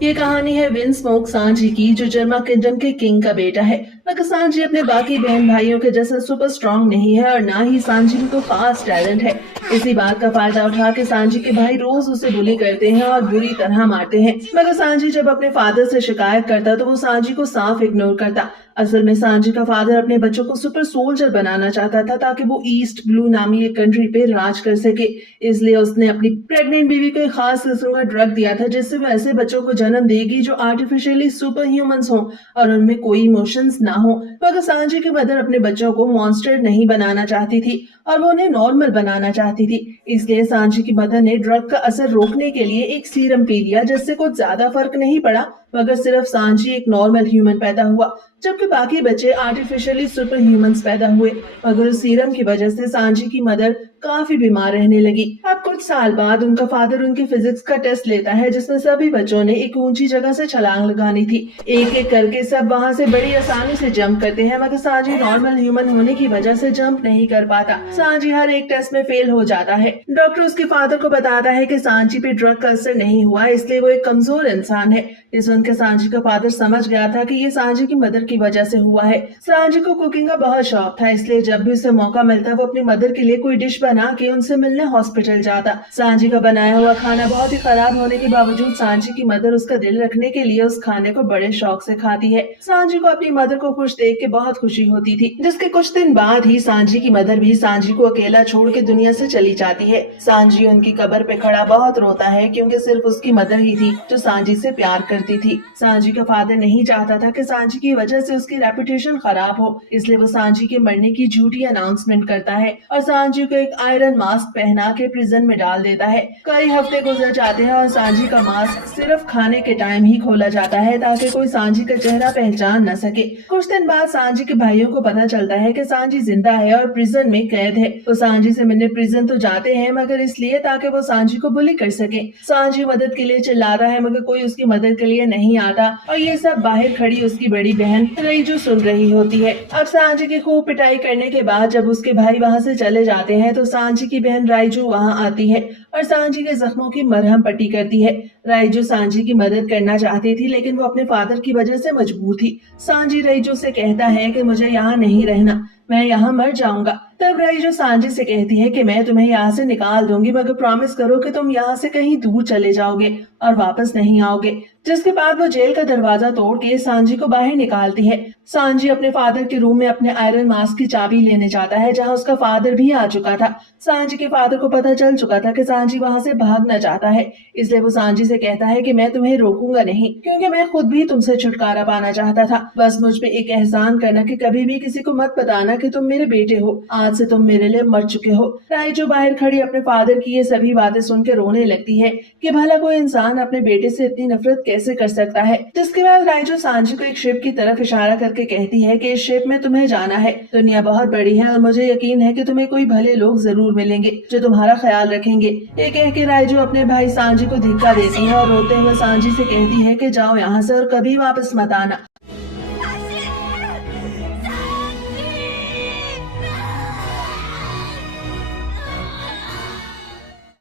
ये कहानी है विंसमोक सांची की, जो जर्मा किंगडम के किंग का बेटा है। मगर सांची अपने बाकी बहन भाइयों के जैसा सुपर स्ट्रांग नहीं है और ना ही सांची में कोई खास टैलेंट है। इसी बात का फायदा उठा के सांची के भाई रोज उसे बुली करते हैं और बुरी तरह मारते हैं। मगर सांची जब अपने फादर से शिकायत करता तो वो सांची को साफ इग्नोर करता। असल में सांची का फादर अपने बच्चों को सुपर सोल्जर बनाना चाहता था ताकि वो ईस्ट ब्लू नामी एक कंट्री पे राज कर सके। इसलिए उसने अपनी प्रेग्नेंट बीवी को एक खास किस्म का ड्रग दिया था जिससे वो ऐसे बच्चों को जन्म देगी जो आर्टिफिशियली सुपर ह्यूमंस हों और उनमें कोई इमोशंस ना हो। मगर सांची की मदर अपने बच्चों को मॉन्स्टर नहीं बनाना चाहती थी और वो उन्हें नॉर्मल बनाना चाहती थी। इसलिए सांची की मदर ने ड्रग का असर रोकने के लिए एक सीरम पी लिया जिससे कुछ ज्यादा फर्क नहीं पड़ा, मगर सिर्फ सांची एक नॉर्मल ह्यूमन पैदा हुआ जबकि बाकी बच्चे आर्टिफिशियली सुपर ह्यूमंस पैदा हुए। मगर उस सीरम की वजह से सांची की मदर काफी बीमार रहने लगी। अब कुछ साल बाद उनका फादर उनकी फिजिक्स का टेस्ट लेता है जिसमें सभी बच्चों ने एक ऊंची जगह से छलांग लगानी थी। एक एक करके सब वहां से बड़ी आसानी से जंप करते हैं, मगर सांची नॉर्मल ह्यूमन होने की वजह से जंप नहीं कर पाता। सांची हर एक टेस्ट में फेल हो जाता है। डॉक्टर उसके फादर को बताता है कि सांची पे ड्रग का असर नहीं हुआ, इसलिए वो एक कमजोर इंसान है। ये सुनकर सांची का फादर समझ गया था कि ये सांची की मदर की वजह से हुआ है। सांची को कुकिंग का बहुत शौक था, इसलिए जब भी उसे मौका मिलता वो अपनी मदर के लिए कोई डिश बना के उनसे मिलने हॉस्पिटल जाता। सांची का बनाया हुआ खाना बहुत ही खराब होने के बावजूद सांची की मदर उसका दिल रखने के लिए उस खाने को बड़े शौक से खाती है। सांची को अपनी मदर को खुश देख के बहुत खुशी होती थी, जिसके कुछ दिन बाद ही सांची की मदर भी सांची को अकेला छोड़ के दुनिया से चली जाती है। सांची उनकी कब्र पे खड़ा बहुत रोता है क्योंकि सिर्फ उसकी मदर ही थी जो सांची से प्यार करती थी। सांची का फादर नहीं चाहता था कि सांची की वजह से उसकी रेपुटेशन खराब हो, इसलिए वो सांची के मरने की झूठी अनाउंसमेंट करता है और सांची को एक आयरन मास्क पहना के प्रिजन में डाल देता है। कई हफ्ते गुजर जाते हैं और सांची का मास्क सिर्फ खाने के टाइम ही खोला जाता है ताकि कोई सांची का चेहरा पहचान न सके। कुछ दिन बाद सांची के भाइयों को पता चलता है कि सांची जिंदा है और प्रिजन में कैद है। वो सांची से मिलने प्रिजन तो जाते हैं मगर इसलिए ताकि वो सांची को बुली कर सके। सांची मदद के लिए चिल्ला रहा है मगर कोई उसकी मदद के लिए नहीं आता और ये सब बाहर खड़ी उसकी बड़ी बहन रईजू सुन रही होती है। अब सांची की खूब पिटाई करने के बाद जब उसके भाई वहाँ से चले जाते हैं तो सांची की बहन राइजू वहाँ आती है और सांची के जख्मों की मरहम पट्टी करती है। राइजू सांची की मदद करना चाहती थी लेकिन वो अपने फादर की वजह से मजबूर थी। सांची राइजू से कहता है कि मुझे यहाँ नहीं रहना, मैं यहाँ मर जाऊंगा। तब राइजू सांची से कहती है कि मैं तुम्हें यहाँ से निकाल दूंगी मगर प्रॉमिस करो कि तुम यहाँ से कहीं दूर चले जाओगे और वापस नहीं आओगे। जिसके बाद वो जेल का दरवाजा तोड़ के सांची को बाहर निकालती है। सांची अपने फादर के रूम में अपने आयरन मास्क की चाबी लेने जाता है जहाँ उसका फादर भी आ चुका था। सांची के फादर को पता चल चुका था कि सांची वहाँ से भागना चाहता है, इसलिए वो सांची से कहता है कि मैं तुम्हें रोकूंगा नहीं क्योंकि मैं खुद भी तुमसे छुटकारा पाना चाहता था। बस मुझ पे एक एहसान करना कि कभी भी किसी को मत बताना कि तुम मेरे बेटे हो, आज से तुम मेरे लिए मर चुके हो। राइजू बाहर खड़ी अपने फादर की ये सभी बातें सुन के रोने लगती है कि भला कोई इंसान अपने बेटे से इतनी नफरत कैसे कर सकता है। जिसके बाद राइजू सांची को एक शिप की तरफ इशारा करके कहती है कि इस शिप में तुम्हें जाना है। दुनिया बहुत बड़ी है और मुझे यकीन है कि तुम्हें कोई भले लोग जरूर मिलेंगे जो तुम्हारा ख्याल रखेंगे। ये कह के राइजू अपने भाई सांची को धिक्का देती है और रोते हुए सांची से कहती है कि जाओ यहाँ से और कभी वापस मत आना।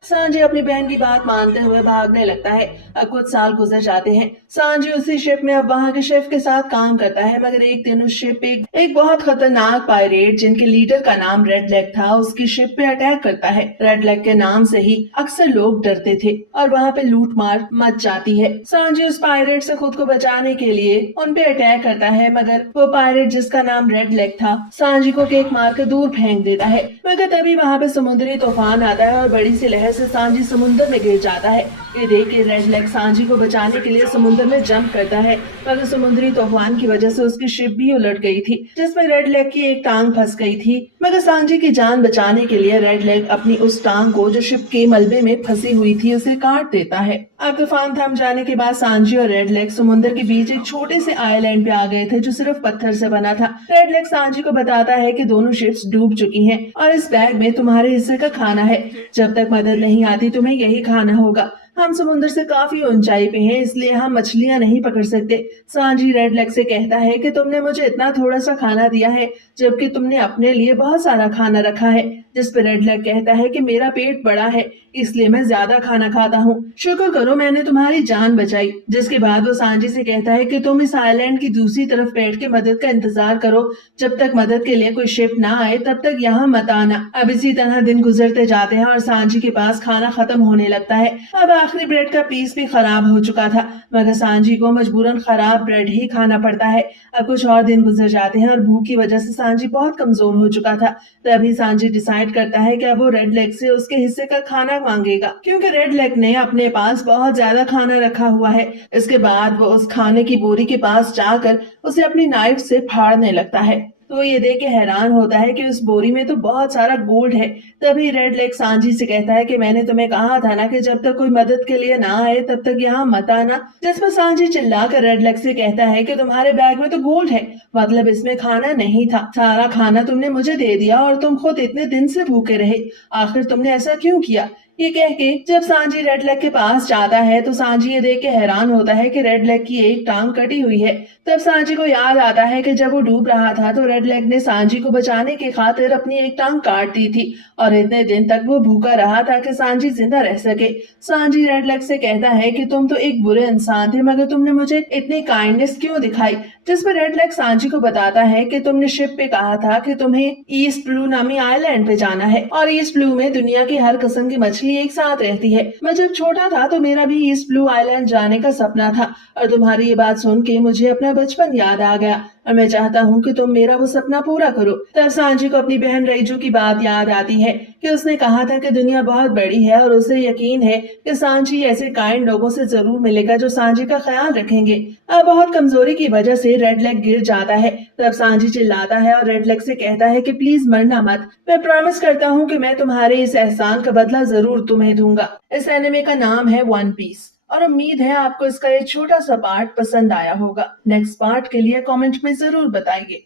सांची अपनी बहन की बात मानते हुए भागने लगता है। अब कुछ साल गुजर जाते हैं। सांची उसी शिप में अब वहाँ के शेफ के साथ काम करता है, मगर एक दिन उस शिप पे एक बहुत खतरनाक पायरेट जिनके लीडर का नाम रेड लेग था उसकी शिप पे अटैक करता है। रेड लेग के नाम से ही अक्सर लोग डरते थे और वहाँ पे लूट मार मच जाती है। सांची उस पायरेट से खुद को बचाने के लिए उन पे अटैक करता है, मगर वो पायरेट जिसका नाम रेड लेग था सांची को केक मार कर दूर फेंक देता है। मगर तभी वहाँ पे समुद्री तूफान आता है और बड़ी सी लहर से सांची समुद्र में गिर जाता है। ये देख के रेड लेग सांची को बचाने के लिए समुद्र में जंप करता है, मगर समुद्री तूफान की वजह से उसकी शिप भी उलट गई थी जिसमें रेड लेग की एक टांग फंस गई थी। मगर सांची की जान बचाने के लिए रेड लेग अपनी उस टांग को जो शिप के मलबे में फंसी हुई थी उसे काट देता है। अब तूफान थम जाने के बाद सांची और रेड लेग समुद्र के बीच एक छोटे से आइलैंड पे आ गए थे जो सिर्फ पत्थर से बना था। रेड लेग सांची को बताता है कि दोनों शिप्स डूब चुकी हैं और इस बैग में तुम्हारे हिस्से का खाना है। जब तक मदद नहीं आती तुम्हें यही खाना होगा। हम समुद्र से काफी ऊंचाई पे हैं, इसलिए हम मछलियां नहीं पकड़ सकते। सांची रेड लेग से कहता है कि तुमने मुझे इतना थोड़ा सा खाना दिया है जबकि तुमने अपने लिए बहुत सारा खाना रखा है। जिस पर रेड लेग कहता है कि मेरा पेट बड़ा है इसलिए मैं ज्यादा खाना खाता हूँ, शुक्र करो मैंने तुम्हारी जान बचाई। जिसके बाद वो सांजी से कहता है कि तुम इस आइलैंड की दूसरी तरफ बैठ के मदद का इंतजार करो, जब तक मदद के लिए कोई शिप ना आए तब तक यहाँ मत आना। अब इसी तरह दिन गुजरते जाते हैं और सांजी के पास खाना खत्म होने लगता है। अब आखिरी ब्रेड का पीस भी खराब हो चुका था, मगर सांजी को मजबूरन खराब ब्रेड ही खाना पड़ता है। अब कुछ और दिन गुजर जाते हैं और भूख की वजह से सांजी बहुत कमजोर हो चुका था। तभी सांजी डिसाइड करता है कि अब वो रेड लेग से उसके हिस्से का खाना मांगेगा, क्योंकि रेड लेग ने अपने पास बहुत ज्यादा खाना रखा हुआ है। इसके बाद वो उस खाने की बोरी के पास जाकर उसे अपनी नाइफ से फाड़ने लगता है। तो ये देख के हैरान होता है कि उस बोरी में तो बहुत सारा गोल्ड है। तभी रेड लेग सांजी से कहता है कि मैंने तुम्हें कहा था ना कि जब तक कोई मदद के लिए ना आए तब तक यहाँ मत आना। जिसमें सांजी चिल्लाकर रेड लेग से कहता है कि तुम्हारे बैग में तो गोल्ड है, मतलब इसमें खाना नहीं था, सारा खाना तुमने मुझे दे दिया और तुम खुद इतने दिन से भूखे रहे, आखिर तुमने ऐसा क्यों किया। ये कह के जब सांजी रेड लेग के पास जाता है तो सांजी ये देख के हैरान होता है कि रेड लेग की एक टांग कटी हुई है। तब सांजी को याद आता है कि जब वो डूब रहा था तो रेड लेग ने सांजी को बचाने की खातिर अपनी एक टांग काट दी थी और इतने दिन तक वो भूखा रहा ताकि सांजी जिंदा रह सके। सांजी रेड लेग से कहता है कि तुम तो एक बुरे इंसान थे, मगर तुमने मुझे इतनी काइंडनेस क्यों दिखाई। जिस पर रेड लेग सांजी को बताता है कि तुमने शिप पे कहा था कि तुम्हें ईस्ट ब्लू नामी आइलैंड पे जाना है और ईस्ट ब्लू में दुनिया की हर किस्म की मछली एक साथ रहती है। मैं जब छोटा था तो मेरा भी ईस्ट ब्लू आइलैंड जाने का सपना था और तुम्हारी ये बात सुन के मुझे अपना बचपन याद आ गया और मैं चाहता हूँ कि तुम मेरा वो सपना पूरा करो। तब सांजी को अपनी बहन रईजू की बात याद आती है कि उसने कहा था कि दुनिया बहुत बड़ी है और उसे यकीन है कि सांजी ऐसे काइंड लोगों से जरूर मिलेगा जो सांजी का ख्याल रखेंगे। अब बहुत कमजोरी की वजह से रेड लेग गिर जाता है। तब सांजी चिल्लाता है और रेड लेग से कहता है कि प्लीज मरना मत, मैं प्रॉमिस करता हूँ कि मैं तुम्हारे इस एहसान का बदला जरूर तुम्हें दूंगा। इस एनिमे का नाम है वन पीस और उम्मीद है आपको इसका ये छोटा सा पार्ट पसंद आया होगा। नेक्स्ट पार्ट के लिए कमेंट में जरूर बताइए।